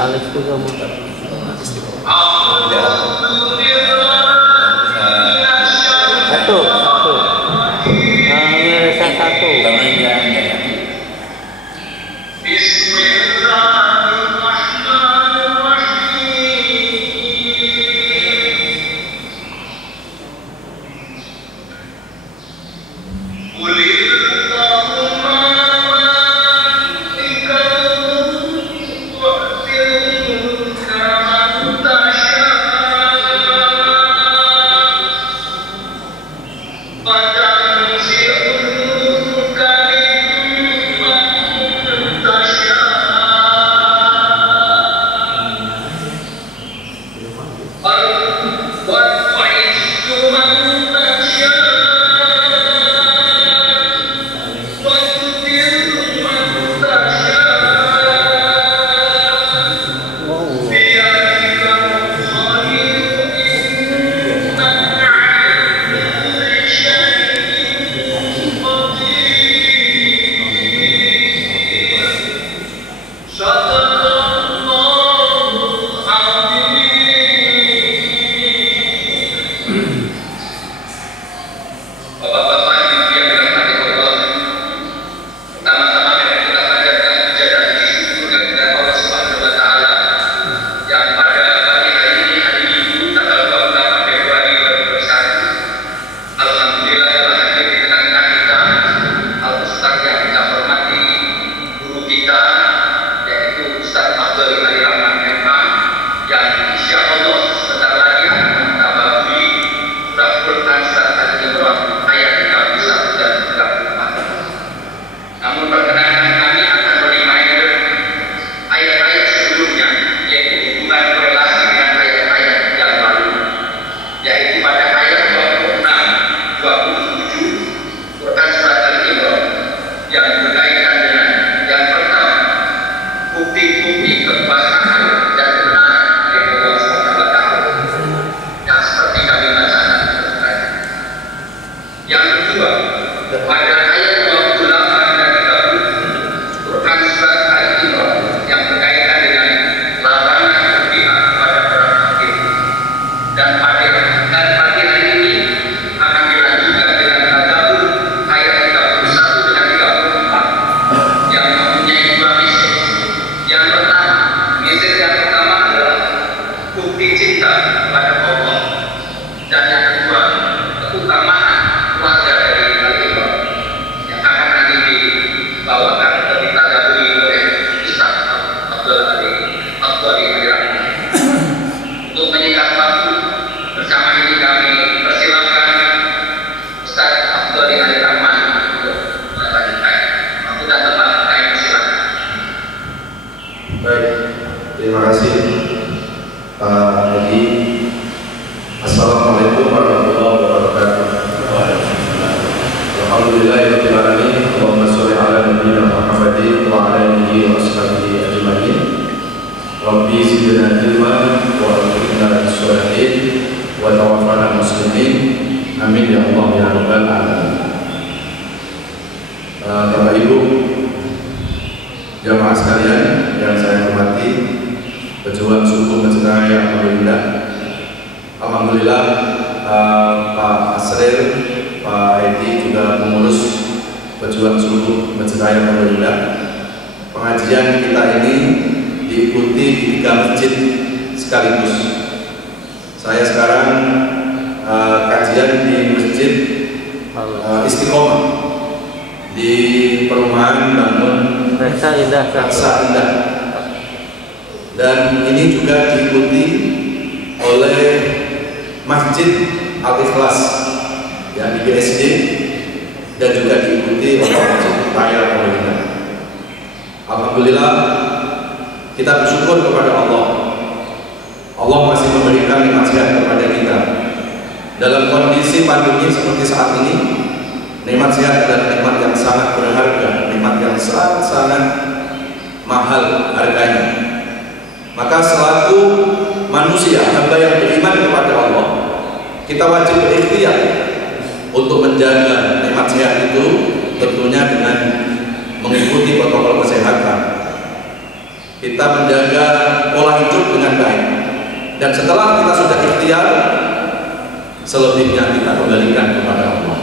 Alex juga mau satu saya satu untuk tentunya dengan mengikuti protokol kesehatan. Kita menjaga pola hidup dengan baik. Dan setelah kita sudah ikhtiar, selebihnya kita kembalikan kepada Allah.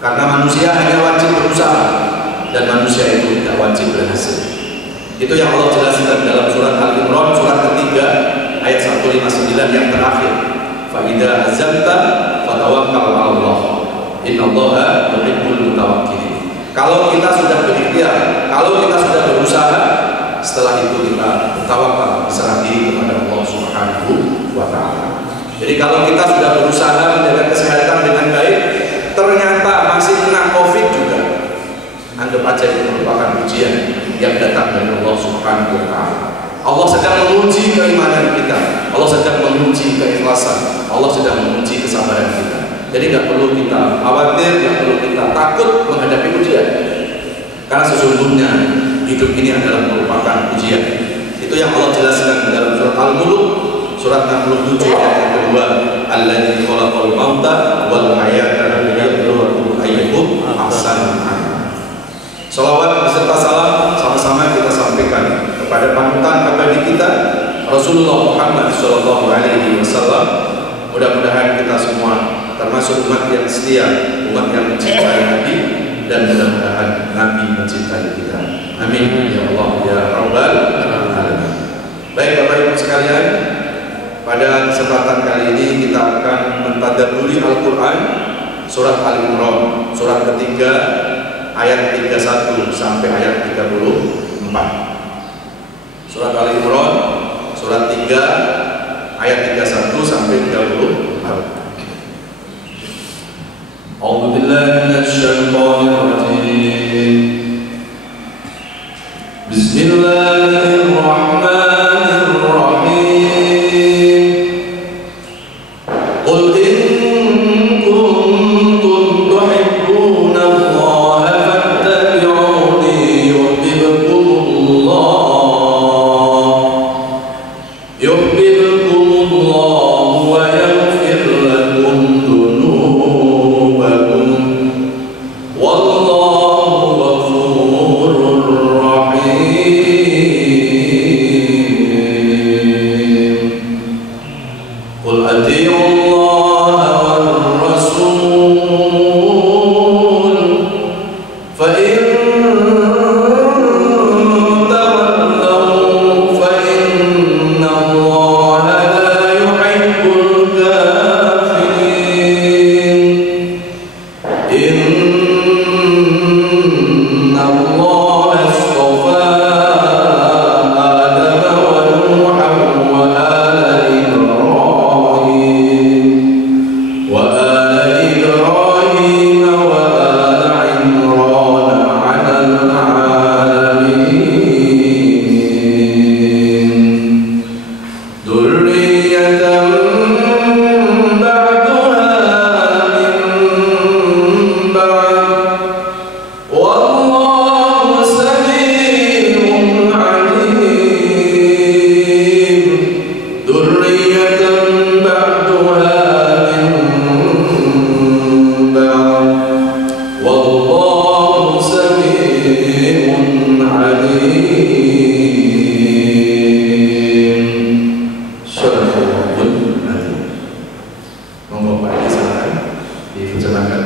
Karena manusia hanya wajib berusaha dan manusia itu tidak wajib berhasil. Itu yang Allah jelaskan dalam surat Al-Imran surat ketiga ayat 159 yang terakhir. Fa idza azamta fatawakkal 'ala Allah. Innallaha yuhibbul mutawakkilin. Kalau kita sudah berikhtiar, kalau kita sudah berusaha, setelah itu kita bertawakal, berserah diri kepada Allah Subhanahu wa taala. Jadi kalau kita sudah berusaha menjaga kesehatan dengan baik, ternyata masih kena Covid juga, anggap aja itu merupakan ujian yang datang dari Allah Subhanahu wa taala. Allah sedang menguji keimanan kita, Allah sedang menguji keikhlasan, Allah sedang menguji kesabaran kita. Jadi nggak perlu kita khawatir, nggak perlu kita takut menghadapi ujian, karena sesungguhnya hidup ini adalah merupakan ujian. Itu yang Allah jelaskan dalam surat Al-Mulk surat 67 ayat yang kedua, Alladzi khalaqal mauta wal hayata liyabluwakum ayyukum ahsanu amala. Salawat beserta salam sama-sama kita sampaikan kepada panutan abadi kita Rasulullah Muhammad SAW. Mudah-mudahan kita semua termasuk umat yang setia, umat yang mencintai Nabi, dan mudah-mudahan Nabi mencintai kita. Amin ya Allah ya Rabbal Alamin. Baik Bapak Ibu sekalian, pada kesempatan kali ini kita akan mentadabburi Al-Quran surat Al-Imran surat ketiga ayat 31 sampai ayat 34. Surat Al-Imran surat 3 ayat 31 sampai 34. A'udzu billahi minasy syaithanir rajim. Bismillahirrahmanirrahim. Qul in kuntum tuhibbuna Allah fattabi'uni yuhibbukumullah. Yuhibbukumullah wa yaghfir lakum dhunubakum. Wallahu ghafurur rahim. Qul atii'u Allah war rasul fa in tawallaw fa inna Allah la yuhibbul kafirin. Inna Allah astafa Adama wa Nuhan wa ala Ibrahim wa ala Ibrahim wa ala Imran 'alal 'alamin. Dzurriyyatan ba'daha min ba'd. Wallahu sami'un 'alim. Dzurriyyatan ba'daha min ba'd. Wallahu sami'un 'alim. Syarahul Alim. Monggo Pak silakan dipersilakan.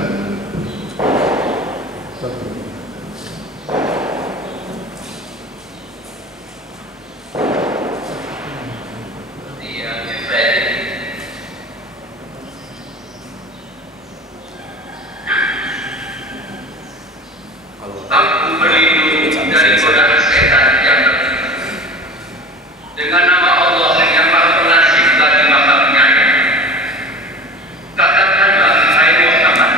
Aku berlindung dari godaan setan yang dengan nama Allah yang Maha Pengasih lagi Maha Penyayang. Katakanlah hai Muhammad,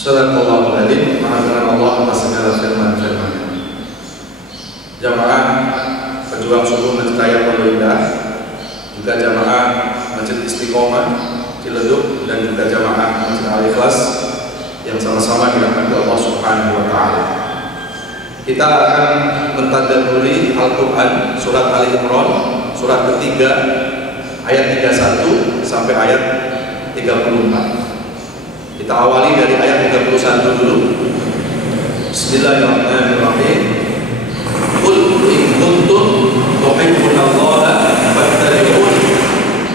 Sadaqallahul adzim. Maafkan Allah atas segala firman-firman-Nya. Jamaah pejuang subuh Masjid Raya Pondok Indah, juga jamaah Masjid Istiqomah Ciledug, dan juga jamaah Masjid Al-Ikhlas yang sama-sama dirahmati Allah Subhanahu wa taala. Kita akan mentadabburi Al-Qur'an surat Ali Imran surat ketiga ayat 31 sampai ayat 34. Kita awali dari ayat 31 dulu. Bismillahirrahmanirrahim. Qul in kuntum tuhibbunallaha fattabi'un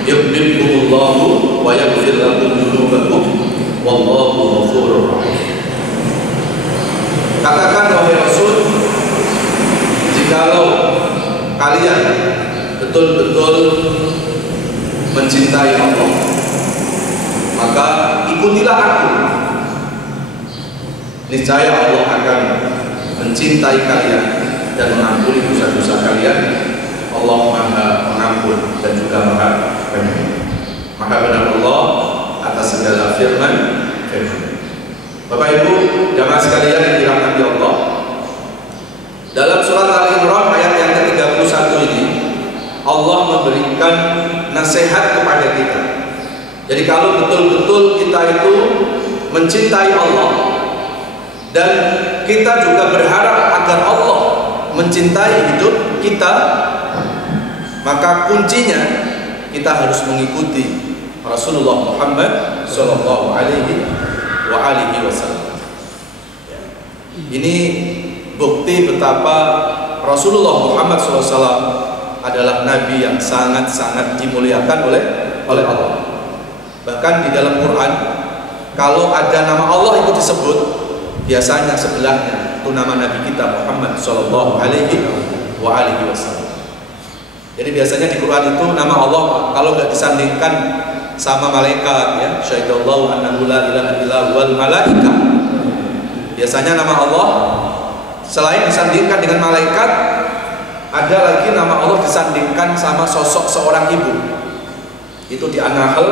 yuhibbukumullahu wa yaghfir lakum dzunubakum wallahu ghafurur rahim. Katakan wahai Rasul, jikalau kalian betul-betul mencintai Allah, maka ikutilah aku. Niscaya Allah akan mencintai kalian dan mengampuni dosa-dosa kalian. Allah Maha Pengampun dan juga Maha Penyayang. Maha benar Allah atas segala firman. Bapak Ibu jamaah sekalian yang dirahmati Allah, dalam surat Al-Imran ayat yang ke-31 ini Allah memberikan nasihat kepada kita. Jadi kalau betul-betul kita itu mencintai Allah dan kita juga berharap agar Allah mencintai hidup kita, maka kuncinya kita harus mengikuti Rasulullah Muhammad sallallahu alaihi wasallam. Ini bukti betapa Rasulullah Muhammad sallallahu alaihi wasallam adalah nabi yang sangat-sangat dimuliakan oleh Allah. Bahkan di dalam Quran, kalau ada nama Allah itu disebut, biasanya sebelahnya itu nama Nabi kita Muhammad sallallahu alaihi wasallam. Jadi biasanya di Quran itu nama Allah kalau nggak disandingkan sama malaikat, ya, syahidallahu annahu la ilaha illa huwal malaika. Biasanya nama Allah selain disandingkan dengan malaikat, ada lagi nama Allah disandingkan sama sosok seorang ibu. Itu di An-Nahl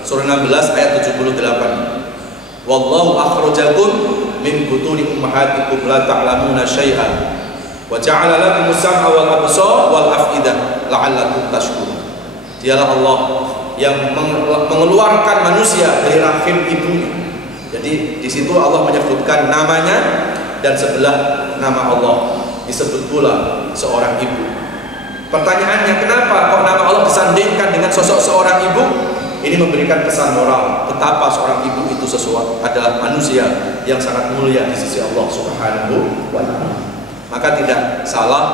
surah 16 ayat 78. Wallahu akhrajakum min butuni ummahatikum la ta'lamuna syai'an wa ja'ala lakum as-sam'a wal absara wal af'idah la'allakum tashkurun. Dialah Allah yang mengeluarkan manusia dari rahim ibunya. Jadi di situ Allah menyebutkan namanya dan sebelah nama Allah disebut pula seorang ibu. Pertanyaannya, kenapa kok nama Allah disandingkan dengan sosok seorang ibu? Ini memberikan pesan moral betapa seorang ibu itu sesuatu adalah manusia yang sangat mulia di sisi Allah Subhanahu wa taala. Maka tidak salah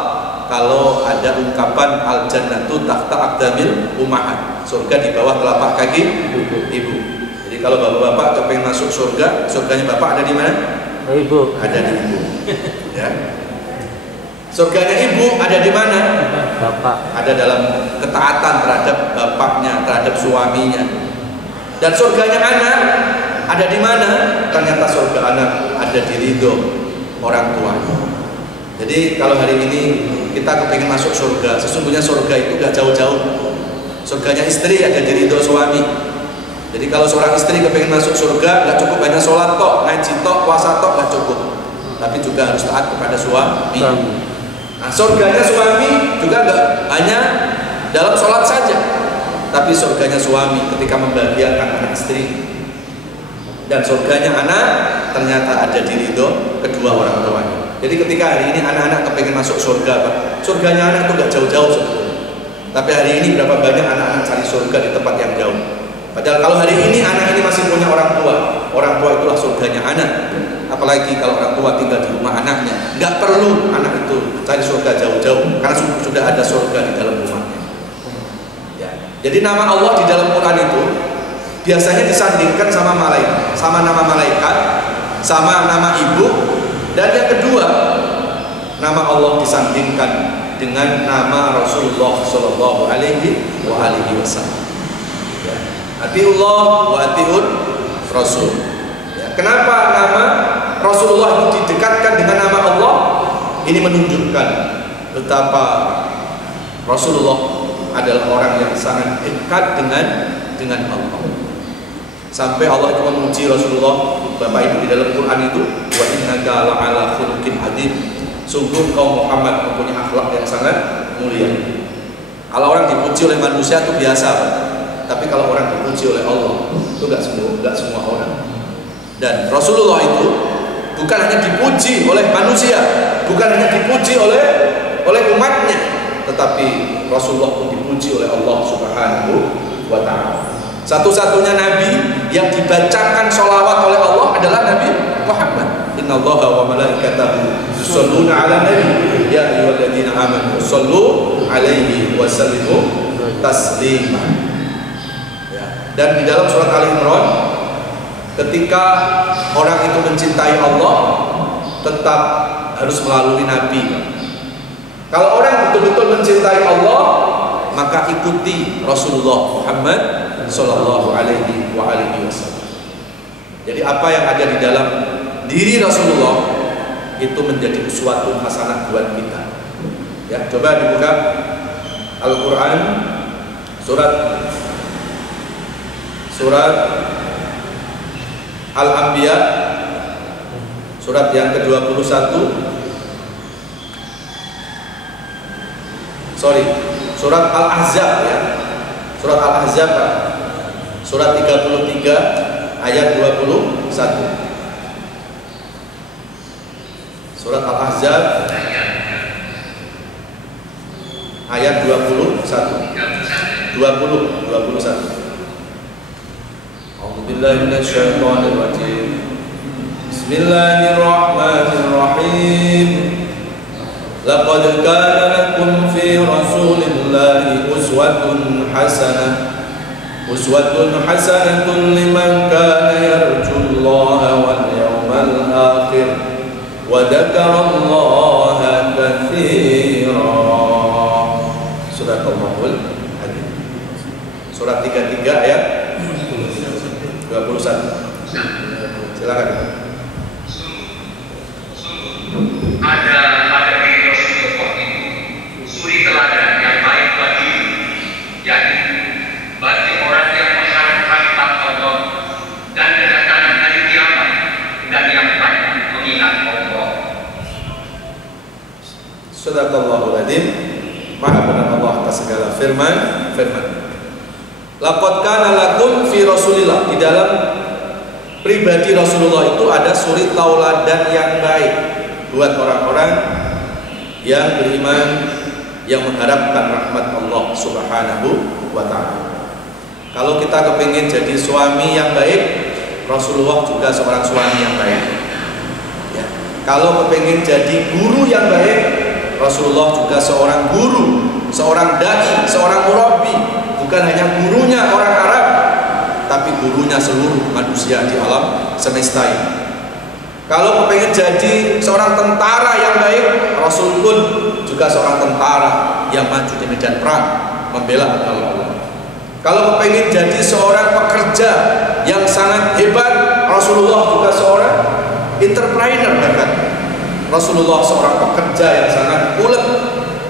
kalau ada ungkapan al-jannatu tahta aqdamil ummahat, surga di bawah telapak kaki ibu. Jadi kalau bapak-bapak kepengen masuk surga, surganya bapak ada di mana? Ibu. Ada di ibu. Ya. Surganya ibu ada di mana? Bapak. Ada dalam ketaatan terhadap bapaknya, terhadap suaminya. Dan surganya anak ada di mana? Ternyata surga anak ada di ridho orang tuanya. Jadi kalau hari ini kita kepengen masuk surga, sesungguhnya surga itu gak jauh-jauh. Surganya istri ada di ridho suami. Jadi kalau seorang istri kepengen masuk surga, gak cukup hanya sholat tok, ngaji tok, puasa tok, gak cukup, tapi juga harus taat kepada suami. Nah, surganya suami juga gak hanya dalam sholat saja, tapi surganya suami ketika membahagiakan anak istri. Dan surganya anak ternyata ada di ridho kedua orang tuanya. Jadi ketika hari ini anak-anak kepengen masuk surga, Pak, surganya anak itu gak jauh-jauh sebetulnya. Tapi hari ini berapa banyak anak-anak cari surga di tempat yang jauh. Padahal kalau hari ini anak ini masih punya orang tua itulah surganya anak. Apalagi kalau orang tua tinggal di rumah anaknya, nggak perlu anak itu cari surga jauh-jauh, karena sudah ada surga di dalam rumahnya. Ya. Jadi nama Allah di dalam Quran itu biasanya disandingkan sama malaikat, sama nama malaikat, sama nama ibu, dan yang kedua nama Allah disandingkan dengan nama Rasulullah Shallallahu Alaihi Wasallam. Atiullah wa atiur Rasul. Ya, kenapa nama Rasulullah itu didekatkan dengan nama Allah? Ini menunjukkan betapa Rasulullah adalah orang yang sangat dekat dengan Allah. Sampai Allah itu memuji Rasulullah, Bapak Ibu, di dalam Quran itu, wa innaka la'ala khuluqin adzim. Sungguh kau Muhammad mempunyai akhlak yang sangat mulia. Kalau orang dipuji oleh manusia itu biasa, Pak. Tapi kalau orang dipuji oleh Allah itu enggak semua orang. Dan Rasulullah itu bukan hanya dipuji oleh manusia, bukan hanya dipuji oleh umatnya, tetapi Rasulullah pun dipuji oleh Allah Subhanahu wa ta'ala. Satu-satunya nabi yang dibacakan sholawat oleh Allah adalah Nabi Muhammad. Innallaha wa malaikatahu yusholluna 'alan nabi ya ayyuhalladzina amanu shollu 'alaihi wa sallimu taslima. Ya. Dan di dalam surat Al-Imran, ketika orang itu mencintai Allah, tetap harus melalui nabi. Kalau orang betul-betul mencintai Allah, maka ikuti Rasulullah Muhammad sallallahu alaihi wasallam. Jadi apa yang ada di dalam diri Rasulullah itu menjadi uswatun hasanah buat kita. Ya, coba dibuka Al-Qur'an surat Al-Anbiya surat yang ke-21. Surat Al-Ahzab ya. Surat Al-Ahzab, surat 33 ayat 21. Surat Al-Ahzab ayat 21. A'udzubillahi minasyaitonir rajim. Bismillahirrahmanirrahim. Laqad kana lakum fi Rasulillahi uswatun hasanatun liman kana yarjullaha wal yawmal akhir wa dzakarallaha katsira. Surahul Hadid. Surat 33 ayat 21. Silakan. Ada diri Rasulullah itu suri teladan yang baik bagi, yakni bagi orang yang mengharapkan Allah dan kedatangan hari kiamat dan yang banyak mengingat Allah. Sadaqallahul adzim. Maha benar Allah atas segala firman. Laqad kana lakum fi Rasulillah. Di dalam pribadi Rasulullah itu ada suri tauladan yang baik buat orang-orang yang beriman, yang mengharapkan rahmat Allah Subhanahu wa ta'ala. Kalau kita kepingin jadi suami yang baik, Rasulullah juga seorang suami yang baik ya. Kalau kepingin jadi guru yang baik, Rasulullah juga seorang guru, seorang dai, seorang murabbi. Bukan hanya gurunya orang Arab, tapi gurunya seluruh manusia di alam semesta ini. Kalau pengen jadi seorang tentara yang baik, Rasul pun juga seorang tentara yang maju di medan perang membela agama Allah. Kalau pengen jadi seorang pekerja yang sangat hebat, Rasulullah juga seorang entrepreneur bahkan. Rasulullah seorang pekerja yang sangat ulet.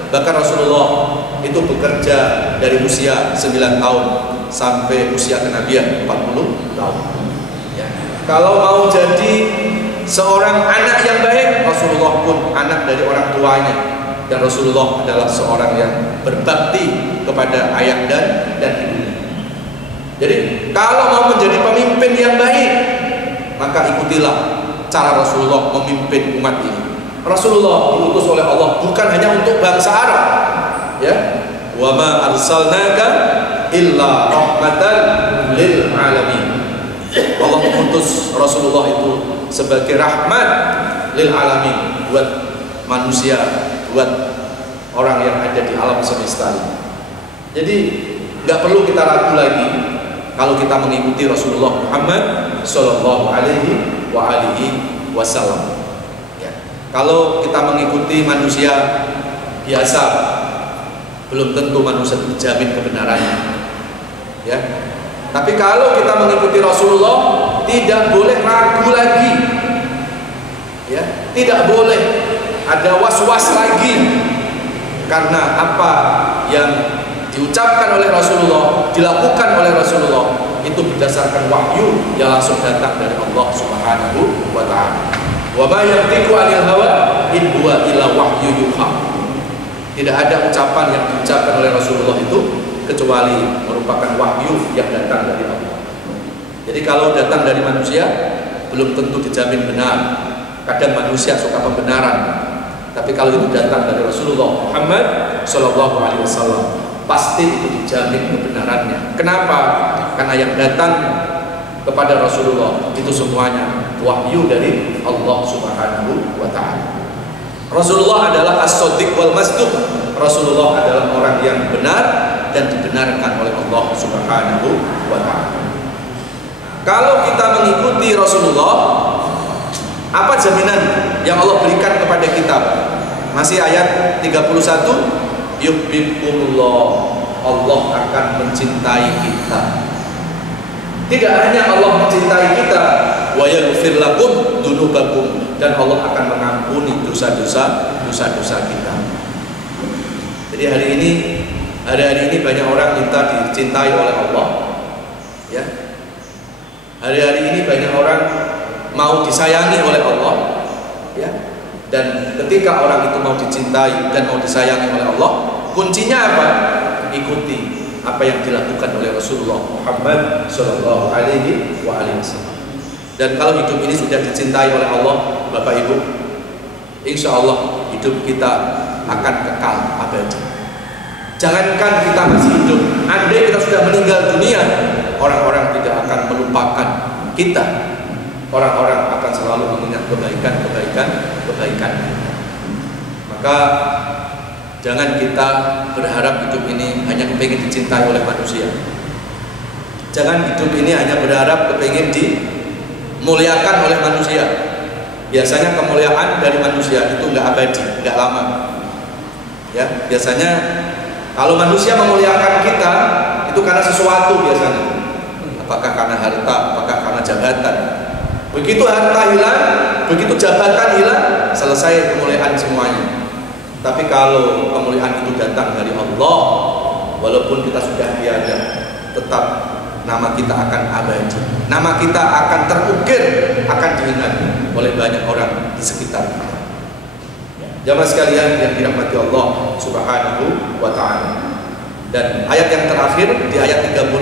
Bahkan Rasulullah itu bekerja dari usia 9 tahun sampai usia kenabian 40 tahun. Ya. Kalau mau jadi seorang anak yang baik, Rasulullah pun anak dari orang tuanya, dan Rasulullah adalah seorang yang berbakti kepada ayah dan ibunya. Jadi kalau mau menjadi pemimpin yang baik, maka ikutilah cara Rasulullah memimpin umat ini. Rasulullah diutus oleh Allah bukan hanya untuk bangsa Arab, ya. Wa ma arsalnaka illa rahmatan lil alamin. Allah mengutus Rasulullah itu sebagai rahmat lil alamin, buat manusia, buat orang yang ada di alam semesta ini. Jadi nggak perlu kita ragu lagi kalau kita mengikuti Rasulullah Muhammad sallallahu alaihi wasallam. Ya. Kalau kita mengikuti manusia biasa, belum tentu manusia dijamin kebenarannya. Ya. Tapi kalau kita mengikuti Rasulullah, tidak boleh ragu lagi, ya, tidak boleh ada was-was lagi, karena apa yang diucapkan oleh Rasulullah, dilakukan oleh Rasulullah, itu berdasarkan wahyu yang langsung datang dari Allah Subhanahu wa taala. Wa ma yantiqu 'anil hawa in huwa illa wahyu yuha. Tidak ada ucapan yang diucapkan oleh Rasulullah itu kecuali merupakan wahyu yang datang dari Allah. Jadi kalau datang dari manusia belum tentu dijamin benar. Kadang manusia suka pembenaran. Tapi kalau itu datang dari Rasulullah Muhammad Sallallahu Alaihi Wasallam, pasti itu dijamin kebenarannya. Kenapa? Karena yang datang kepada Rasulullah itu semuanya wahyu dari Allah Subhanahu wa taala. Rasulullah adalah as-shadiq wal masduq. Rasulullah adalah orang yang benar dan dibenarkan oleh Allah Subhanahu wa taala. Kalau kita mengikuti Rasulullah, apa jaminan yang Allah berikan kepada kita? Masih ayat 31, yuhibbukumullah, Allah akan mencintai kita. Tidak hanya Allah mencintai kita, wa yaghfir lakum dzunubakum, dan Allah akan mengampuni dosa-dosa kita. Jadi hari ini banyak orang minta dicintai oleh Allah. Ya. Hari-hari ini banyak orang mau disayangi oleh Allah. Ya. Dan ketika orang itu mau dicintai dan mau disayangi oleh Allah, kuncinya apa? Ikuti apa yang dilakukan oleh Rasulullah Muhammad Sallallahu Alaihi Wasallam. Dan kalau hidup ini sudah dicintai oleh Allah, Bapak Ibu, insya Allah hidup kita akan kekal abadi. Jangankan kita masih hidup, andai kita sudah meninggal dunia, orang-orang tidak akan melupakan kita. Orang-orang akan selalu mengingat kebaikan. Maka jangan kita berharap hidup ini hanya kepingin dicintai oleh manusia. Jangan hidup ini hanya berharap kepingin dimuliakan oleh manusia. Biasanya kemuliaan dari manusia itu nggak abadi, nggak lama. Ya, biasanya kalau manusia memuliakan kita itu karena sesuatu biasanya. Apakah karena harta, apakah karena jabatan. Begitu harta hilang, begitu jabatan hilang, selesai kemuliaan semuanya. Tapi kalau kemuliaan itu datang dari Allah, walaupun kita sudah tiada, tetap nama kita akan abadi. Nama kita akan terukir, akan diingat oleh banyak orang di sekitar kita. Jamaah sekalian yang dirahmati Allah Subhanahu wa taala. Dan ayat yang terakhir di ayat 31,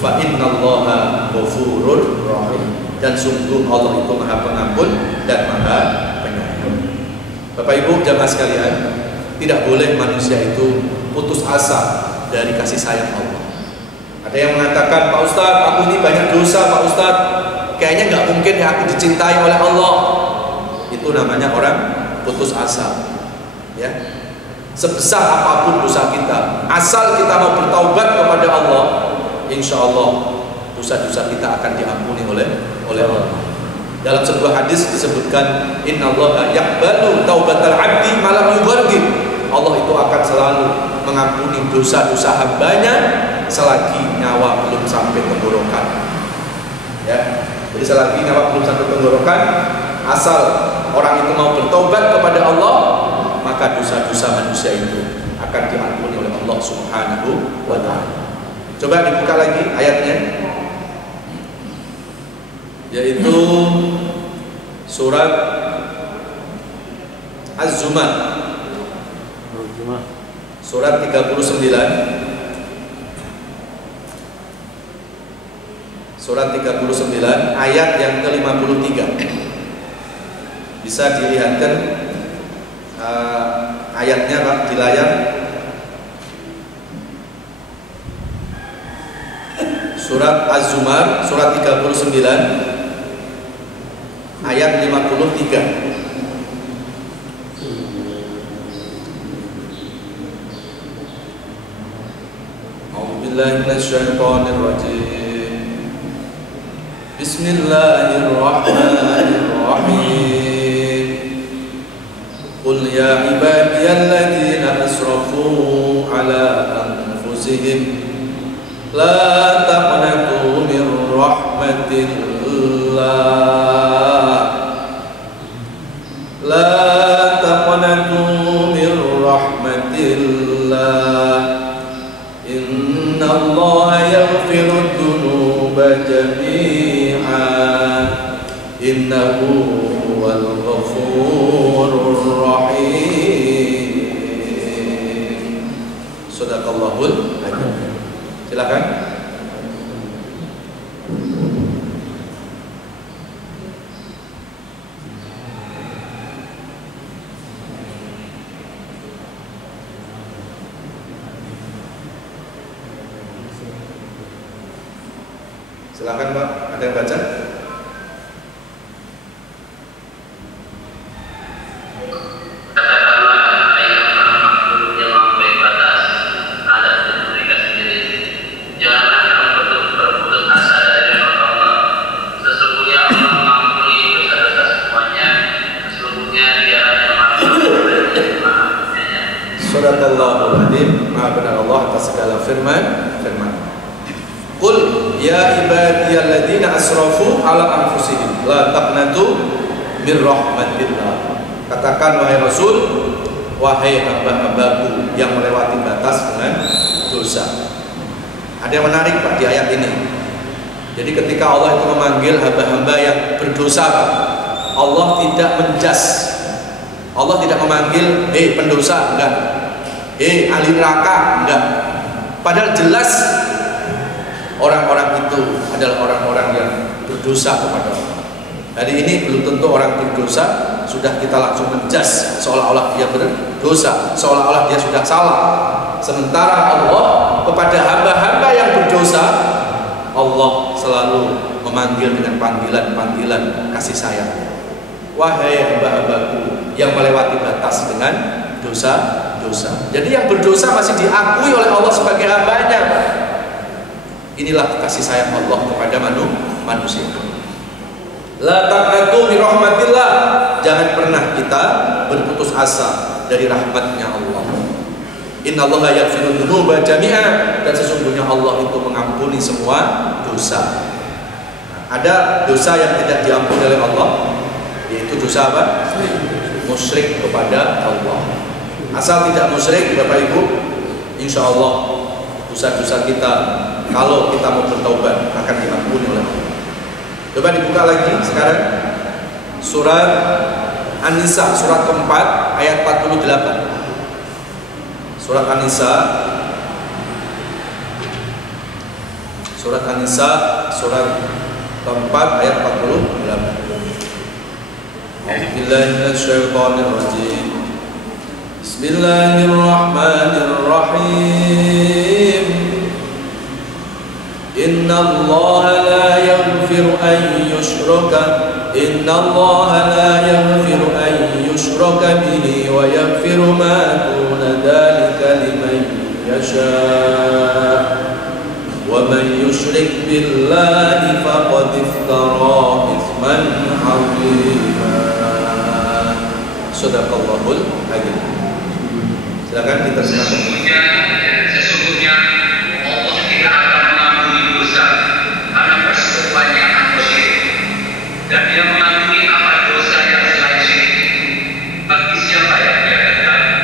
fa innallaha ghafurur rahim. Dan sungguh Allah itu Maha Pengampun dan Maha Penyayang. Bapak Ibu jamaah sekalian, tidak boleh manusia itu putus asa dari kasih sayang Allah. Ada yang mengatakan, Pak Ustadz, aku ini banyak dosa Pak Ustadz, kayaknya nggak mungkin ya aku dicintai oleh Allah. Itu namanya orang putus asa. Ya, sebesar apapun dosa kita, asal kita mau bertaubat kepada Allah, insya Allah dosa-dosa kita akan diampuni oleh Allah. Dalam sebuah hadis disebutkan, innallaha yaqbalu taubatal 'abdi ma lam yughargir. Allah itu akan selalu mengampuni dosa-dosa hambanya selagi nyawa belum sampai tenggorokan. Ya, jadi selagi nyawa belum sampai tenggorokan, asal orang itu mau bertobat kepada Allah, maka dosa-dosa manusia itu akan diampuni oleh Allah Subhanahu wa taala. Coba dibuka lagi ayatnya, yaitu surat Az-Zumar, surat 39, surat 39 ayat yang ke-53. Bisa dilihatkan ayatnya Pak di layar. Surat Az-Zumar, surat 39 ayat 53. A'udzubillahi minasyaitonir rajim. Bismillahirrahmanirrahim. Qul ya ibadiyalladzina asrafu ala anfusihim la taqnatu min rahmatillah, la taqnatu min rahmatillah, inna Innallaha yaghfirud dzunuba jami'a innahu huwal ghafurur rahim. Shadaqallahul adzim. Silakan. Silakan Pak, ada yang baca? Katakanlah ayat makhluk yang melampaui batas ada di mereka sendiri. Janganlah kamu berputus asa dari Allah. Sesungguhnya Allah mengampuni dosa-dosa semuanya. Sesungguhnya Dia yang Maha Pengampun dan Maha Penyayang. Shadaqallahul adzim. Maha benar Allah atas segala firman. Qul ya ibadiyalladzina asrafu ala anfusihim la taqnatu min rahmatillah. Katakan wahai Rasul, wahai hamba-hambaku yang melewati batas dengan dosa. Ada yang menarik Pak di ayat ini. Jadi ketika Allah itu memanggil hamba-hamba yang berdosa, Allah tidak menjas. Allah tidak memanggil pendosa, enggak. Ahli neraka, enggak. Padahal jelas orang-orang itu adalah orang-orang yang berdosa kepada Allah. Hari ini belum tentu orang berdosa sudah kita langsung menjas seolah-olah dia berdosa, seolah-olah dia sudah salah. Sementara Allah kepada hamba-hamba yang berdosa, Allah selalu memanggil dengan panggilan-panggilan kasih sayang. Wahai hamba-hambaku yang melewati batas dengan dosa-dosa. Jadi yang berdosa masih diakui oleh Allah sebagai hambanya. Inilah kasih sayang Allah kepada manusia. La taqnatu min rahmatillah. Jangan pernah kita berputus asa dari rahmatnya Allah. Innallaha yaghfiru dzunuba jami'a. Dan sesungguhnya Allah itu mengampuni semua dosa. Ada dosa yang tidak diampuni oleh Allah, yaitu dosa apa? Musyrik kepada Allah. Asal tidak musyrik Bapak Ibu, insya Allah dosa-dosa kita kalau kita mau bertaubat akan diampuni oleh Allah. Coba dibuka lagi sekarang surat An-Nisa surat keempat ayat 48. Surat An-Nisa surat keempat ayat 48. A'udzubillahi minasyaitonir rajim. Bismillahirrahmanirrahim. Inna Allah la yaghfiru an yushraka bihi wa yaghfiru ma duna dhalika liman yasha. Wa man yushrik billahi faqad iftara ithman 'azima. Shadaqallahul adzim. Silakan diterjemahkan. Sesungguhnya Allah tidak akan mengampuni dosa karena persebanyakan syirik, dan Dia mengampuni apa dosa yang selain syirik bagi siapa yang Dia kehendaki.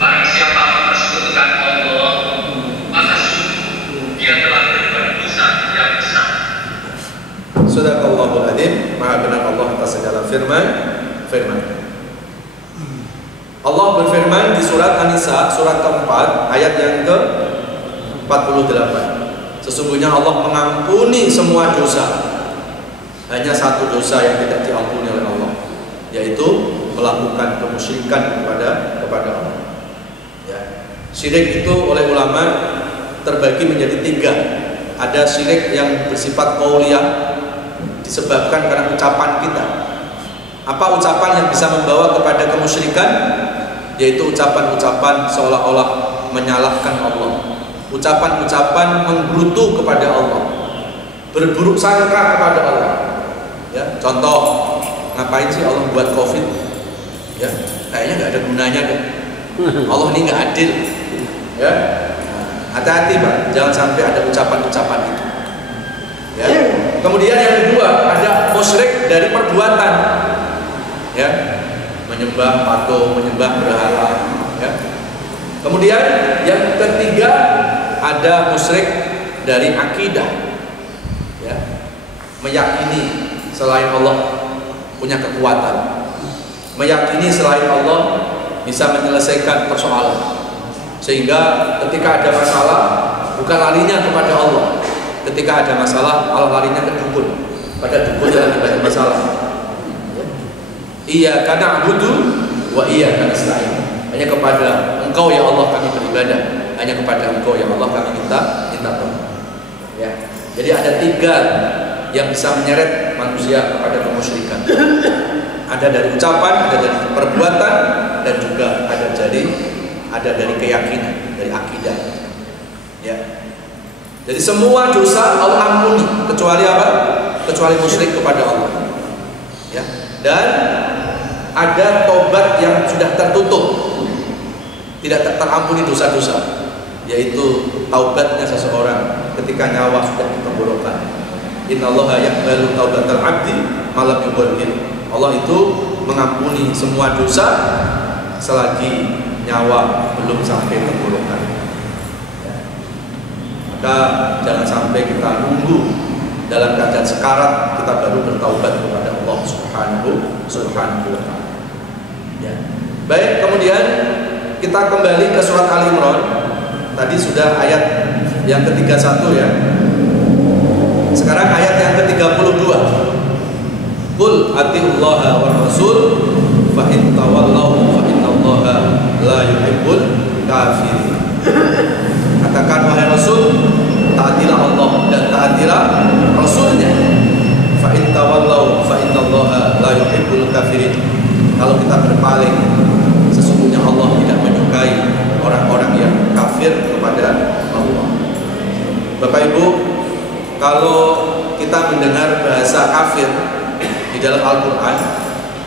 Barang siapa mempersekutukan Allah, maka sungguh dia telah berbuat dosa yang besar. Shadaqallahul adzim. Maha benar Allah atas segala firman. Allah berfirman di surat An-Nisa surat keempat ayat yang ke-48. Sesungguhnya Allah mengampuni semua dosa. Hanya satu dosa yang tidak diampuni oleh Allah, yaitu melakukan kemusyrikan kepada Allah. Ya. Syirik itu oleh ulama terbagi menjadi 3. Ada syirik yang bersifat qauliyah, disebabkan karena ucapan kita. Apa ucapan yang bisa membawa kepada kemusyrikan? Yaitu ucapan-ucapan seolah-olah menyalahkan Allah, ucapan-ucapan menggerutu kepada Allah, berburuk sangka kepada Allah. Ya, contoh, ngapain sih Allah buat COVID? Ya, kayaknya nggak ada gunanya deh. Allah ini nggak adil. Ya, hati-hati Pak, jangan sampai ada ucapan-ucapan itu. Ya. Kemudian yang kedua ada musyrik dari perbuatan. Ya, menyembah patung, menyembah berhala. Ya. Kemudian yang ketiga ada musyrik dari akidah, ya, meyakini selain Allah punya kekuatan, meyakini selain Allah bisa menyelesaikan persoalan, sehingga ketika ada masalah bukan larinya kepada Allah, ketika ada masalah Allah larinya ke dukun, pada dukun yang lagi banyak masalah. Iyyaka na'budu wa iyyaka nasta'in. Hanya kepada Engkau ya Allah kami beribadah, hanya kepada Engkau ya Allah kami minta tolong. Ya. Jadi ada 3 yang bisa menyeret manusia kepada kemusyrikan. Ada dari ucapan, ada dari perbuatan, dan juga ada dari keyakinan, dari akidah. Ya. Jadi semua dosa Allah ampuni, kecuali apa? Kecuali musyrik kepada Allah. Ya. Dan ada tobat yang sudah tertutup, tidak terampuni dosa-dosa, yaitu taubatnya seseorang ketika nyawa sudah ditenggorokan. Innallaha yaqbalu taubatal 'abdi ma lam yughargir. Allah itu mengampuni semua dosa selagi nyawa belum sampai tenggorokan. Ya. Maka jangan sampai kita nunggu dalam keadaan sekarat kita baru bertaubat kepada Allah Subhanahu wa ta'ala. Ya. Baik, kemudian kita kembali ke surat Al-Imran. Tadi sudah ayat yang ke-31 ya. Sekarang ayat yang ke-32. Qul atiullaha wa rasul fa in tawallaw fa innallaha la yuhibbul kafirin. Katakan wahai Rasul, taatilah Allah dan taatilah Rasulnya. Fa in tawallaw fa innallaha la yuhibbul kafirin. Kalau kita berpaling, sesungguhnya Allah tidak menyukai orang-orang yang kafir kepada Allah. Bapak Ibu, kalau kita mendengar bahasa kafir di dalam Al-Quran,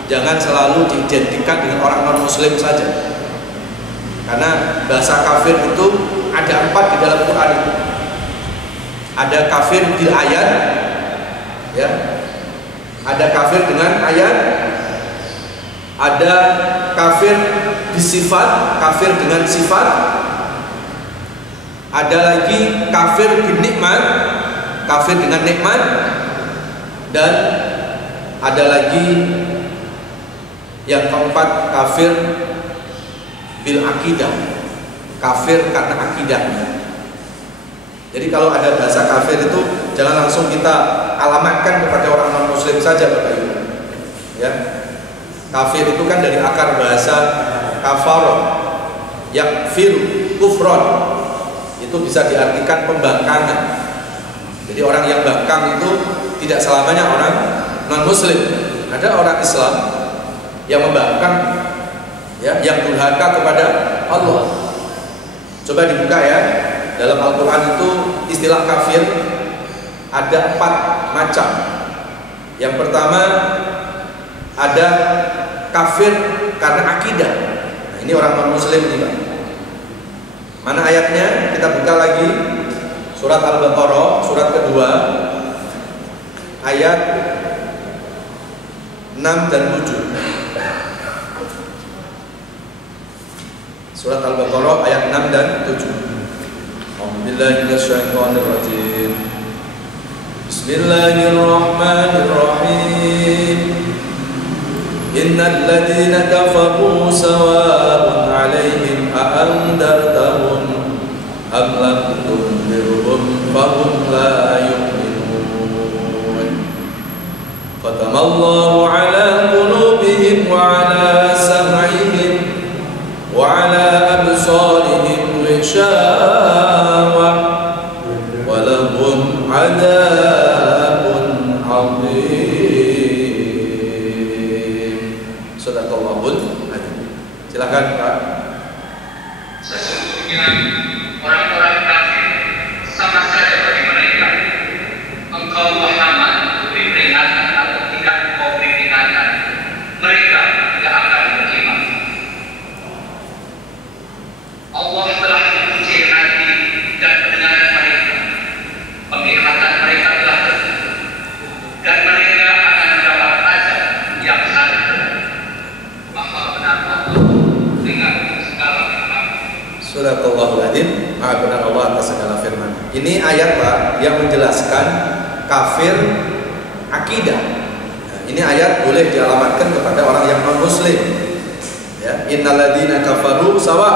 jangan selalu diidentikan dengan orang non-muslim saja. Karena bahasa kafir itu ada 4 di dalam Quran itu. Ada kafir bil ayat, ya. Ada kafir dengan ayat. Ada kafir bisifat, kafir dengan sifat. Ada lagi kafir bin nikmat, kafir dengan nikmat. Dan ada lagi yang keempat, kafir bil akidah, kafir karena akidahnya. Jadi kalau ada bahasa kafir itu jangan langsung kita alamatkan kepada orang non muslim saja, Bapak Ibu. Ya. Kafir itu kan dari akar bahasa kafar, yakfir, kufron. Itu bisa diartikan pembangkangan. Jadi orang yang bangkang itu tidak selamanya orang non muslim. Ada orang Islam yang membangkang, ya, yang durhaka kepada Allah. Coba dibuka ya, dalam Al-Quran itu istilah kafir ada 4 macam. Yang pertama ada kafir karena akidah. Nah, ini orang non muslim nih Pak. Mana ayatnya? Kita buka lagi surat Al-Baqarah, surat kedua, ayat 6 dan 7. Surat Al-Baqarah ayat 6 dan 7. A'udzubillahiminasyaitonirrajim. Bismillahirrahmanirrahim. Innal ladzina kafaru sawa'un 'alaihim a'andartahum am lam tunzirhum fahum la yu'minun. Khatamallahu 'ala qulubihim wa 'ala sam'ihim wa 'ala absarihim ghishawah wa lahum 'adzabun 'adzim. Shadaqallahul adzim. Silakan Pak. Sesungguhnya orang-orang kafir sama saja bagi mereka. Engkau Muhammad beri peringatan atau tidak engkau beri peringatan, mereka tidak akan beriman. Allah telah menguji hati dan pendengaran mereka. Penglihatan mereka telah tertutup dan mereka akan mendapat azab yang sangat berat. Maha benar Allah dengan segala firman. Sadaqallahul adzim. Maha benar Allah atas segala firman. Ini ayat Pak yang menjelaskan kafir akidah. Nah, ini ayat boleh dialamatkan kepada orang yang non muslim. Ya, innalladzina kafaru sawa.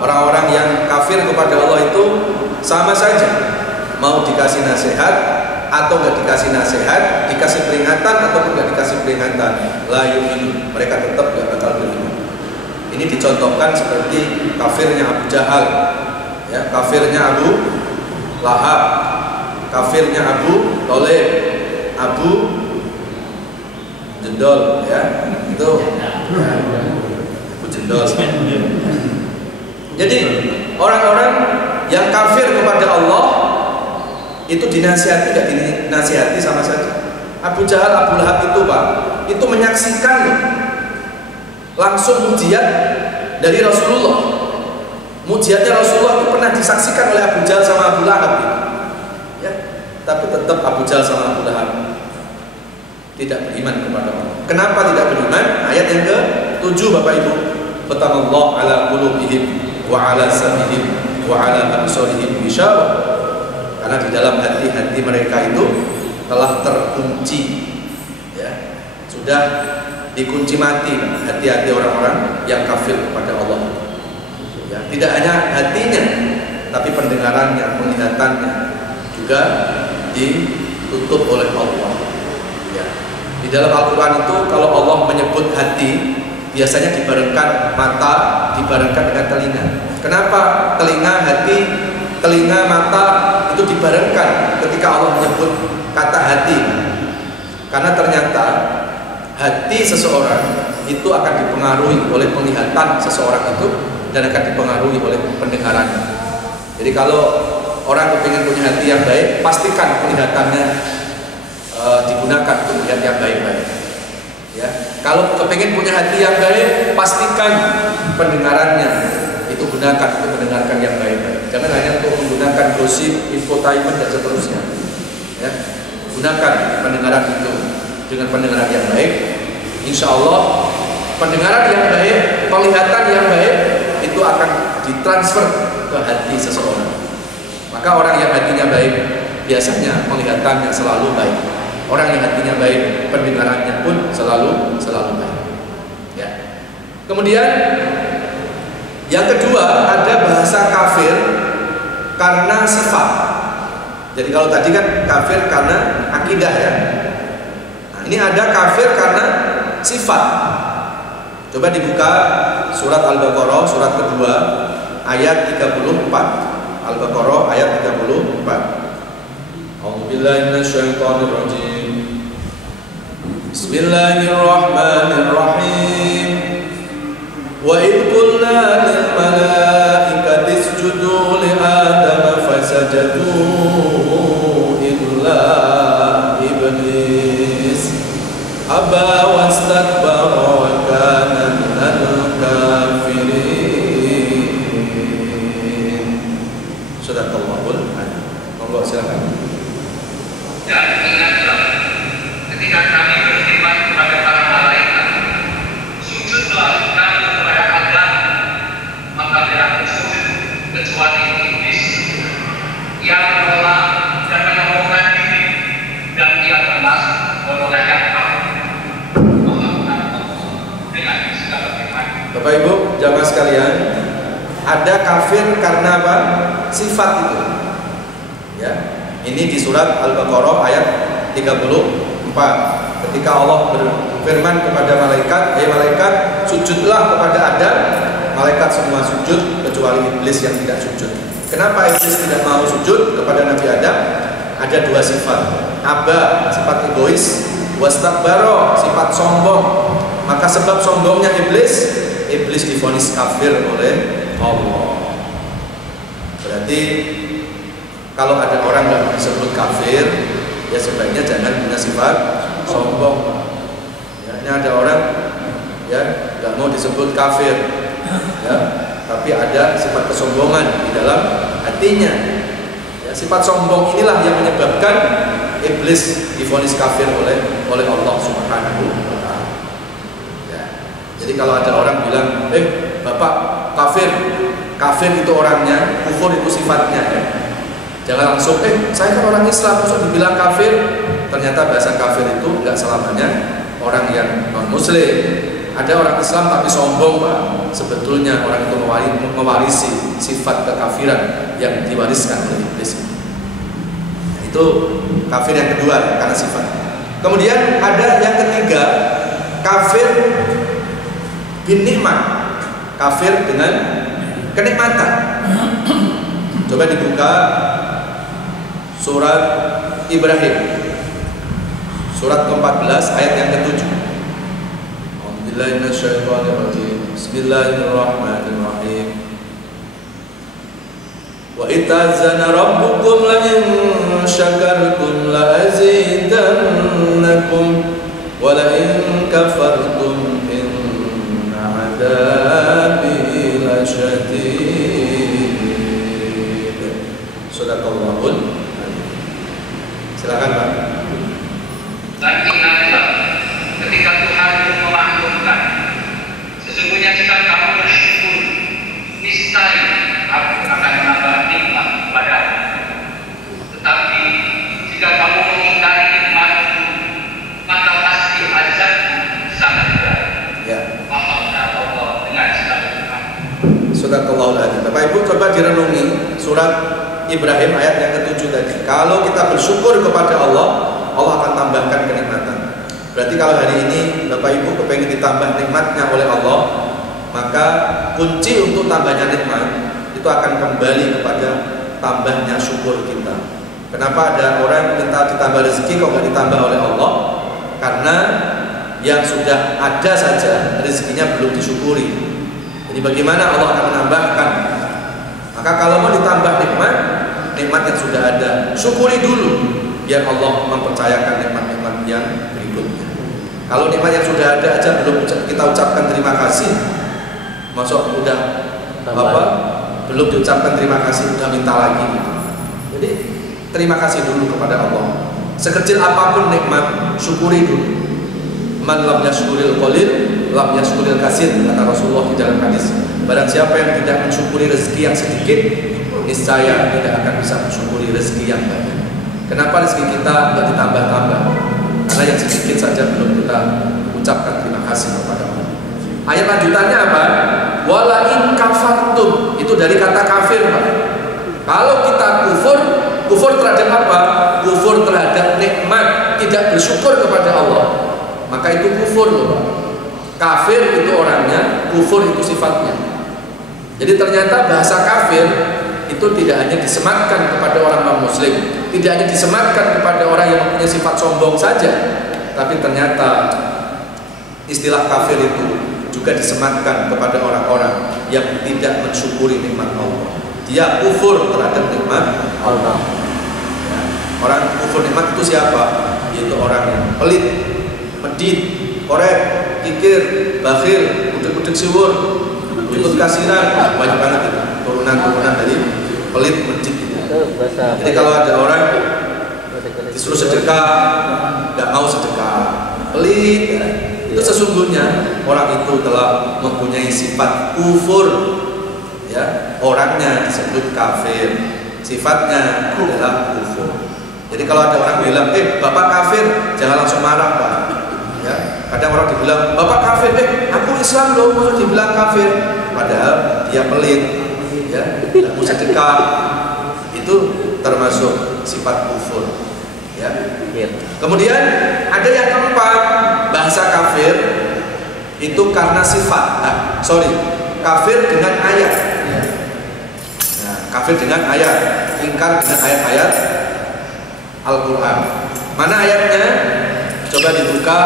Orang-orang yang kafir kepada Allah itu sama saja. Mau dikasih nasihat atau nggak dikasih nasihat, dikasih peringatan ataupun nggak dikasih peringatan, la yu'minu, mereka tetap nggak bakal beriman. Ini dicontohkan seperti kafirnya Abu Jahal, ya, kafirnya Abu Lahab, kafirnya Abu Thalib, Abu Jendol, ya, itu Abu Jendol. Jadi orang-orang yang kafir kepada Allah itu dinasihati nggak dinasihati sama saja. Abu Jahal, Abu Lahab itu Pak, itu menyaksikan loh, langsung mujiat dari Rasulullah. Mujiatnya Rasulullah itu pernah disaksikan oleh Abu Jahal sama Abu Lahab gitu. Ya, tapi tetap Abu Jahal sama Abu Lahab tidak beriman kepada Allah. Kenapa tidak beriman? Ayat yang ke-7 Bapak Ibu. Fatamallahu ala qulubihim wa ala sam'ihim wa ala absarihim ghishawah. Karena di dalam hati-hati mereka itu telah terkunci, ya, sudah dikunci mati hati-hati orang-orang yang kafir kepada Allah. Ya, tidak hanya hatinya, tapi pendengarannya, penglihatannya juga ditutup oleh Allah. Ya. Di dalam Al-Quran itu kalau Allah menyebut hati, biasanya dibarengkan mata, dibarengkan dengan telinga. Kenapa telinga, hati, telinga, mata itu dibarengkan ketika Allah menyebut kata hati? Karena ternyata hati seseorang itu akan dipengaruhi oleh penglihatan seseorang itu dan akan dipengaruhi oleh pendengarannya. Jadi kalau orang kepingin punya hati yang baik, pastikan penglihatannya digunakan untuk melihat yang baik-baik. Ya, kalau kepingin punya hati yang baik, pastikan pendengarannya itu gunakan untuk mendengarkan yang baik-baik. Jangan hanya untuk menggunakan gosip, infotainment dan seterusnya. Ya, gunakan pendengaran itu dengan pendengaran yang baik. Insya Allah pendengaran yang baik, penglihatan yang baik itu akan ditransfer ke hati seseorang. Maka orang yang hatinya baik biasanya penglihatannya selalu baik. Orang yang hatinya baik, pendengarannya pun selalu baik. Ya. Kemudian yang kedua ada bahasa kafir karena sifat. Jadi kalau tadi kan kafir karena akidah ya. Nah, ini ada kafir karena sifat. Coba dibuka surat Al-Baqarah surat kedua ayat 34. Al-Baqarah ayat 34. A'udzubillahi minasyaitonir rajim. Bismillahirrahmanirrahim. Wa idh qulna lil malaikati isjudu li Adam fasajadu illa iblis aba wastakbara wa kana minal kafirin. Sadaqallahul adzim. Monggo silakan. Dan ingatlah ketika kami berfirman kepada para malaikat, sujudlah kamu kepada Adam, maka tidak sujud kecuali iblis yang menolak dan menyombongkan diri, dan ia termasuk golongan yang kafir. Dengan segala firman. Bapak Ibu, jamaah sekalian, ada kafir karena apa? Sifat itu. Ya. Ini di surat Al-Baqarah ayat 34. Ketika Allah berfirman kepada malaikat, "Hai malaikat, sujudlah kepada Adam." Malaikat semua sujud kecuali iblis yang tidak sujud. Kenapa iblis tidak mau sujud kepada Nabi Adam? Ada dua sifat. Aba, sifat egois, wastakbara, sifat sombong. Maka sebab sombongnya iblis divonis kafir oleh Allah. Berarti kalau ada orang yang disebut kafir, ya sebaiknya jangan punya sifat sombong. Ya, ini ada orang ya nggak mau disebut kafir, ya, tapi ada sifat kesombongan di dalam hatinya. Ya, sifat sombong inilah yang menyebabkan iblis divonis kafir oleh Allah Subhanahu wa Ta'ala. Ya. Jadi kalau ada orang bilang, bapak kafir, kafir itu orangnya, kufur itu sifatnya ya. Jangan langsung, saya kan orang Islam, langsung dibilang kafir. Ternyata bahasa kafir itu nggak selamanya orang yang non Muslim. Ada orang Islam tapi sombong Pak. Sebetulnya orang itu mewarisi sifat kekafiran yang diwariskan oleh iblis. Itu kafir yang kedua karena sifat. Kemudian ada yang ketiga, kafir bin nikmat, kafir dengan kenikmatan. Coba dibuka surat Ibrahim, surat ke-14 ayat yang ke-7. Bismillahirrahmanirrahim. Wa itazana rabbukum la in syakartum la azidannakum wa la in kafartum inna 'adzabi lasyadid. Shadaqallahul adzim. Silakan Pak. Dan ingatlah ketika Tuhan memaklumkan, sesungguhnya jika kamu bersyukur, niscaya aku akan menambah nikmat padamu. Tetapi jika kamu mengingkari nikmatku, maka pasti azabku sangat berat. Ya. Maafkan Allah dengan segala nikmat. Shadaqallahul adzim. Bapak Ibu coba direnungi surat Ibrahim ayat yang ke-7 tadi. Kalau kita bersyukur kepada Allah, Allah akan tambahkan kenikmatan. Berarti kalau hari ini Bapak Ibu kepengen ditambah nikmatnya oleh Allah, maka kunci untuk tambahnya nikmat itu akan kembali kepada tambahnya syukur kita. Kenapa ada orang minta ditambah rezeki kok nggak ditambah oleh Allah? Karena yang sudah ada saja rezekinya belum disyukuri. Jadi bagaimana Allah akan menambahkan? Maka kalau mau ditambah nikmat yang sudah ada, syukuri dulu biar Allah mempercayakan nikmat-nikmat yang berikutnya. Kalau nikmat yang sudah ada aja belum kita ucapkan terima kasih, masuk udah belum diucapkan terima kasih udah minta lagi gitu. Jadi terima kasih dulu kepada Allah. Sekecil apapun nikmat, syukuri dulu. Man lam yashkuril qalil lam yashkuril katsir, kata Rasulullah di dalam hadis. Barang siapa yang tidak mensyukuri rezeki yang sedikit, niscaya tidak akan bisa mensyukuri rezeki yang banyak. Kenapa rezeki kita nggak ditambah-tambah? Karena yang sedikit saja belum kita ucapkan terima kasih kepada Allah. Ayat lanjutannya apa? Wala in kafartum, itu dari kata kafir Pak. Kalau kita kufur terhadap apa? Kufur terhadap nikmat, tidak bersyukur kepada Allah, maka itu kufur loh Pak. Kafir itu orangnya, kufur itu sifatnya. Jadi ternyata bahasa kafir itu tidak hanya disematkan kepada orang non-muslim, tidak hanya disematkan kepada orang yang mempunyai sifat sombong saja, tapi ternyata istilah kafir itu juga disematkan kepada orang-orang yang tidak mensyukuri nikmat Allah. Dia kufur terhadap nikmat Allah. Ya. Orang kufur nikmat itu siapa? Yaitu orang yang pelit, medit, korek, kikir, bakhil, udik-udik siwur, ikut kasiran, banyak banget itu turunan-turunan dari pelit, medit itu. Jadi kalau ada orang disuruh sedekah nggak mau sedekah, pelit ya, itu sesungguhnya orang itu telah mempunyai sifat kufur ya. Orangnya disebut kafir, sifatnya adalah kufur. Jadi kalau ada orang bilang bapak kafir, jangan langsung marah Pak ya. Kadang orang dibilang bapak kafir, aku Islam loh, mau dibilang kafir, padahal dia pelit ya, tidak mau sedekah, itu termasuk sifat kufur ya. Kemudian ada yang keempat, bahasa kafir itu karena sifat, kafir dengan ayat ya. Nah, kafir dengan ayat, ingkar dengan ayat-ayat Al-Quran. Mana ayatnya? Coba dibuka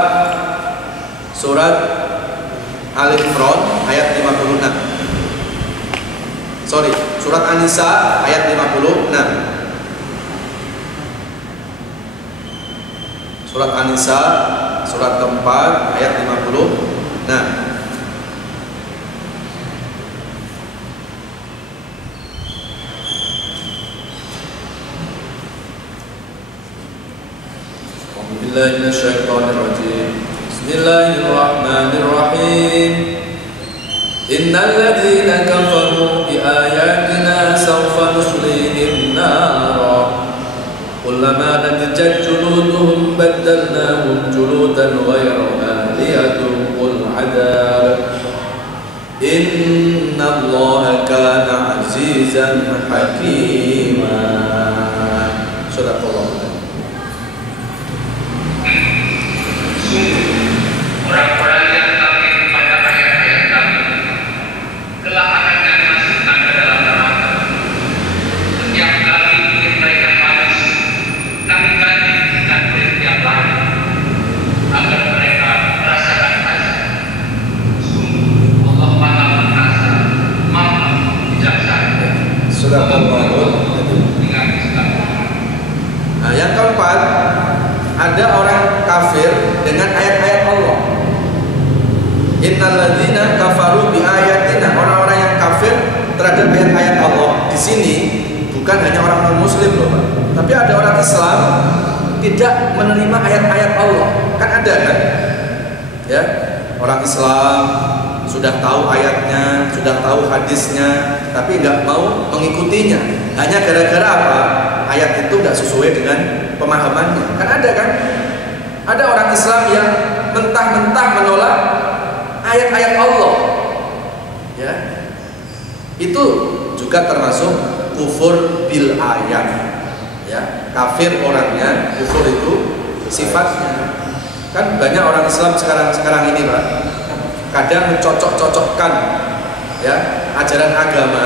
surat Al-Imran ayat 56. Surat An-Nisa ayat 56. Surat An-Nisa surat keempat ayat 56. Bismillahirrahmanirrahim. Innal ladzina kafaru bi ayatina sawfa nuslihim nara kullama nadijat juluduhum baddalnahum juludan ghayraha liyadhuqul 'adzab inna Allaha kana 'azizan hakima. Sadaqallahu. Orang-orang yang kafir pada ayat-ayat kami kelak akan kami masukkan ke dalam neraka. Setiap kali ingin mereka harus kami ganti dengan kulit yang lain agar mereka merasakan azab. Sungguh Allah Maha Perkasa, Maha Bijaksana. Sadaqallahu. Nah, yang keempat, ada orang kafir dengan ayat-ayat Allah. Innal ladzina kafaru bi ayatina, orang-orang yang kafir terhadap ayat-ayat Allah. Di sini bukan hanya orang non-muslim loh, Pak. Tapi ada orang Islam tidak menerima ayat-ayat Allah. Kan ada kan? Ya, orang Islam sudah tahu ayatnya, sudah tahu hadisnya, tapi nggak mau mengikutinya. Hanya gara-gara apa? Ayat itu nggak sesuai dengan pemahamannya. Kan ada kan? Ada orang Islam yang mentah-mentah menolak ayat-ayat Allah. Ya, itu juga termasuk kufur bil ayat. Ya, kafir orangnya, kufur itu sifatnya. Kan banyak orang Islam sekarang ini, Pak, kadang mencocok-cocokkan ya ajaran agama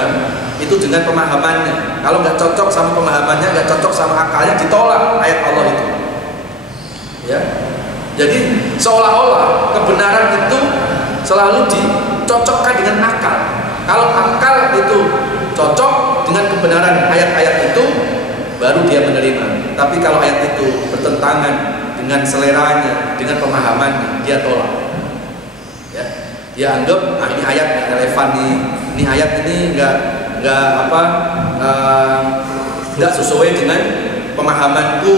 itu dengan pemahamannya. Kalau nggak cocok sama pemahamannya, nggak cocok sama akalnya, ditolak ayat Allah itu. Ya, jadi seolah-olah kebenaran itu selalu dicocokkan dengan akal. Kalau akal itu cocok dengan kebenaran ayat-ayat itu, baru dia menerima. Tapi kalau ayat itu bertentangan dengan seleranya, dengan pemahamannya, dia tolak. Ya, dia anggap, ini ayat nggak relevan nih, ini ayat ini nggak sesuai dengan pemahamanku.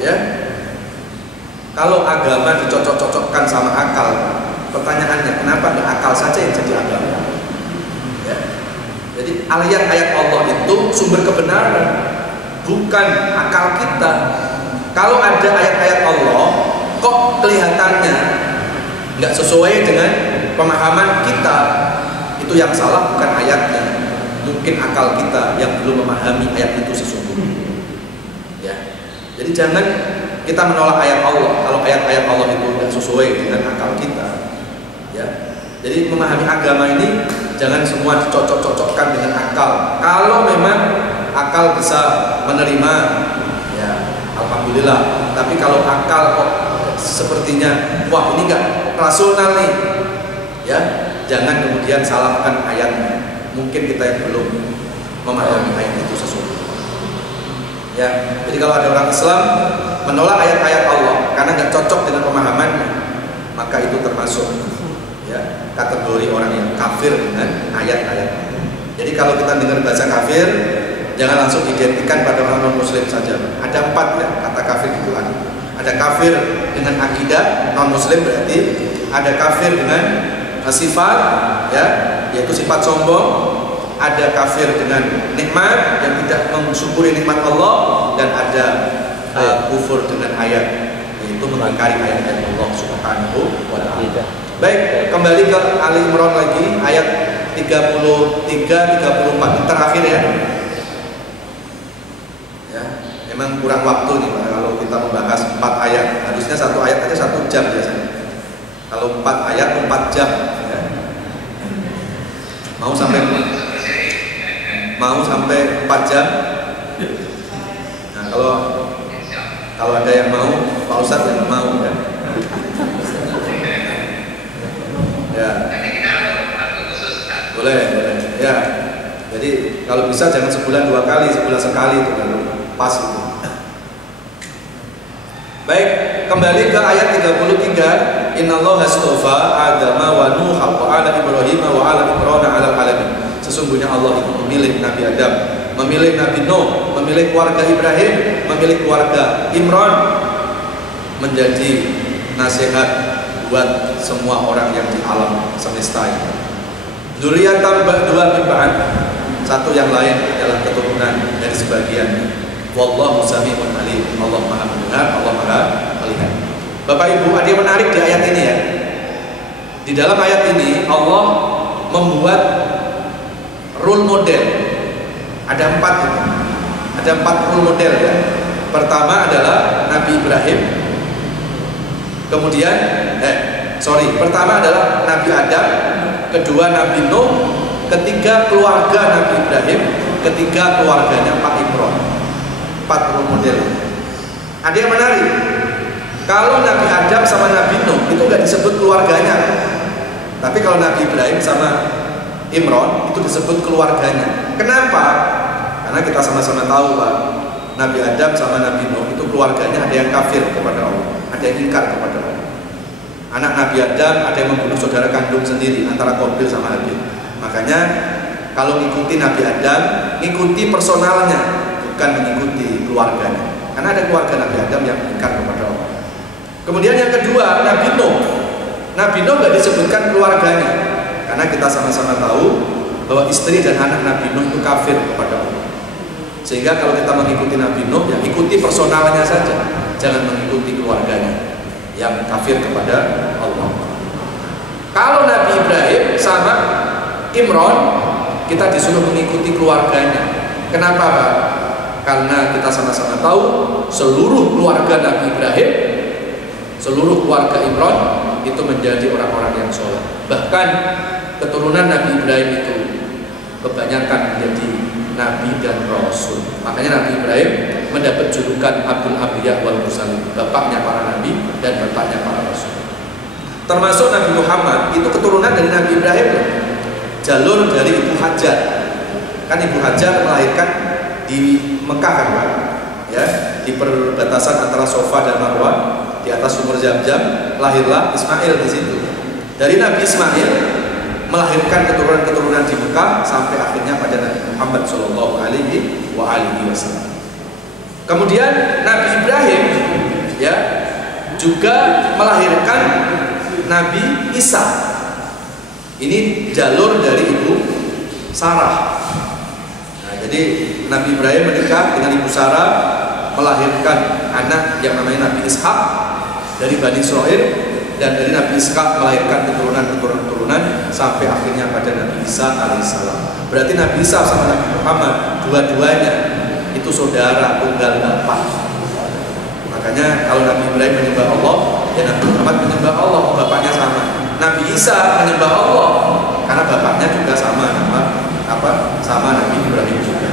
Ya, kalau agama dicocok-cocokkan sama akal, pertanyaannya kenapa nggak akal saja yang jadi agama? Ya, jadi ayat-ayat Allah itu sumber kebenaran, bukan akal kita. Kalau ada ayat-ayat Allah kok kelihatannya nggak sesuai dengan pemahaman kita, itu yang salah bukan ayatnya, mungkin akal kita yang belum memahami ayat itu sesungguhnya. Ya, jadi jangan kita menolak ayat Allah kalau ayat-ayat Allah itu nggak sesuai dengan akal kita. Ya, jadi memahami agama ini jangan semua dicocok-cocokkan dengan akal. Kalau memang akal bisa menerima, ya alhamdulillah. Tapi kalau akal kok sepertinya wah ini nggak rasional nih, ya jangan kemudian salahkan ayatnya. Mungkin kita yang belum memahami ayat itu sesungguhnya. Ya, jadi kalau ada orang Islam menolak ayat-ayat Allah karena nggak cocok dengan pemahamannya, maka itu termasuk ya kategori orang yang kafir dengan ayat-ayat. Jadi kalau kita dengar bahasa kafir, jangan langsung identikan pada orang non-muslim saja. Ada 4 ya kata kafir di Quran. Ada kafir dengan akidah non-muslim, berarti ada kafir dengan sifat, ya, yaitu sifat sombong. Ada kafir dengan nikmat yang tidak mensyukuri nikmat Allah, dan ada kufur dengan ayat, yaitu mengingkari ayat-ayat Allah Subhanahu wa ta'ala. Baik, kembali ke Ali Imran lagi ayat 33-34 terakhir ya. Ya, memang kurang waktu nih Pak, kalau kita membahas 4 ayat. Harusnya 1 ayat aja 1 jam biasanya. Kalau 4 ayat 4 jam ya. Mau sampai 4 jam. Nah, kalau ada yang mau, Pak Ustadz yang mau ya. Ya. Boleh. Ya. Jadi kalau bisa jangan sebulan 2 kali, sebulan sekali itu kalau pas itu. Baik, kembali ke ayat 33. Innallaha astafa Adama wa Nuha wa ala Ibrahim wa ala Imran 'alal alamin. Sesungguhnya Allah itu memilih Nabi Adam, memilih Nabi Nuh, memilih keluarga Ibrahim, memilih keluarga Imran menjadi nasihat buat semua orang yang di alam semesta ini. Dzurriyyatan ba'duha min ba'd. Satu yang lain adalah keturunan dari sebagian. Wallahu sami'un alim. Allah Maha mendengar, Allah Maha melihat. Bapak Ibu, ada yang menarik di ayat ini ya. Di dalam ayat ini Allah membuat role model. Ada 4 itu. Ada 4 role model ya. Pertama adalah Nabi Ibrahim. Kemudian pertama adalah Nabi Adam, kedua Nabi Nuh, ketiga keluarga Nabi Ibrahim, ketiga keluarganya Pak Imran. 4 role model. Ada yang menarik. Kalau Nabi Adam sama Nabi Nuh itu nggak disebut keluarganya, tapi kalau Nabi Ibrahim sama Imran itu disebut keluarganya. Kenapa? Karena kita sama-sama tahu Pak, Nabi Adam sama Nabi Nuh itu keluarganya ada yang kafir kepada Allah, ada yang ingkar kepada Allah. Anak Nabi Adam ada yang membunuh saudara kandung sendiri antara Qabil sama Habil. Makanya kalau ngikuti Nabi Adam, ngikuti personalnya, bukan mengikuti keluarganya. Karena ada keluarga Nabi Adam yang ingkar kepada Allah. Kemudian yang kedua, Nabi Nuh. Nabi Nuh gak disebutkan keluarganya, karena kita sama-sama tahu bahwa istri dan anak Nabi Nuh itu kafir kepada Allah. Sehingga kalau kita mengikuti Nabi Nuh, ya ikuti personalnya saja, jangan mengikuti keluarganya yang kafir kepada Allah. Kalau Nabi Ibrahim sama Imran, kita disuruh mengikuti keluarganya. Kenapa Pak? Karena kita sama-sama tahu seluruh keluarga Nabi Ibrahim, seluruh keluarga Imran itu menjadi orang-orang yang soleh. Bahkan keturunan Nabi Ibrahim itu kebanyakan menjadi Nabi dan Rasul. Makanya Nabi Ibrahim mendapat julukan Abdul Anbiya wal Mursalin, bapaknya para nabi dan bapaknya para rasul. Termasuk Nabi Muhammad itu keturunan dari Nabi Ibrahim, jalur dari Ibu Hajar. Kan Ibu Hajar melahirkan di Mekah kan Pak? Ya, di perbatasan antara Safa dan Marwah, di atas sumur Zam-Zam, lahirlah Ismail di situ. Dari Nabi Ismail melahirkan keturunan-keturunan di Mekah sampai akhirnya pada Nabi Muhammad Shallallahu Alaihi Wasallam. Kemudian Nabi Ibrahim ya juga melahirkan Nabi Isa. Ini jalur dari Ibu Sarah. Nah, jadi Nabi Ibrahim menikah dengan Ibu Sarah, melahirkan anak yang namanya Nabi Ishak dari Bani Israil, dan dari Nabi Ishak melahirkan keturunan sampai akhirnya pada Nabi Isa alaihissalam. Berarti Nabi Isa sama Nabi Muhammad dua-duanya itu saudara tunggal bapak. Makanya kalau Nabi Ibrahim menyembah Allah, ya Nabi Muhammad menyembah Allah, bapaknya sama. Nabi Isa menyembah Allah karena bapaknya juga sama sama Nabi Ibrahim juga.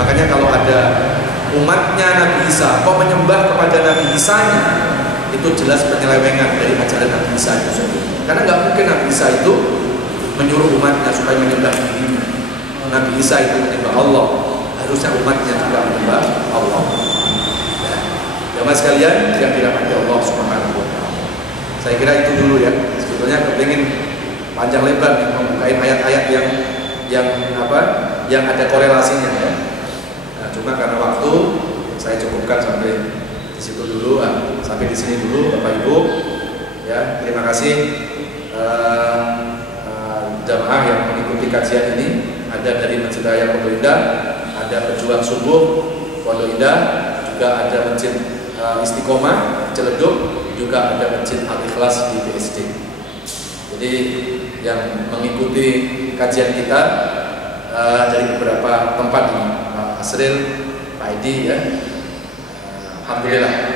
Makanya kalau ada umatnya Nabi Isa kok menyembah kepada Nabi Isanya, itu jelas penyelewengan dari ajaran Nabi Isa itu sendiri. Karena nggak mungkin Nabi Isa itu menyuruh umatnya supaya menyembah dirinya. Nabi Isa itu menyembah Allah, harusnya umatnya juga menyembah Allah. Ya, jamaah sekalian yang dirahmati Allah Subhanahu wa Ta'ala. Saya kira itu dulu ya. Sebetulnya kepingin panjang lebar nih membukain ayat-ayat yang ada korelasinya ya. Nah, cuma karena waktu saya cukupkan sampai di situ dulu, sampai di sini dulu Bapak Ibu. Ya, terima kasih jamaah yang mengikuti kajian ini. Ada dari Masjid Raya Pondok Indah, ada Pejuang Subuh Pondok Indah, juga ada Masjid Istiqomah Ciledug, juga ada Masjid Al-Ikhlas di BSD. Jadi yang mengikuti kajian kita dari beberapa tempat ini, Pak Asril, Pak Edi ya. Alhamdulillah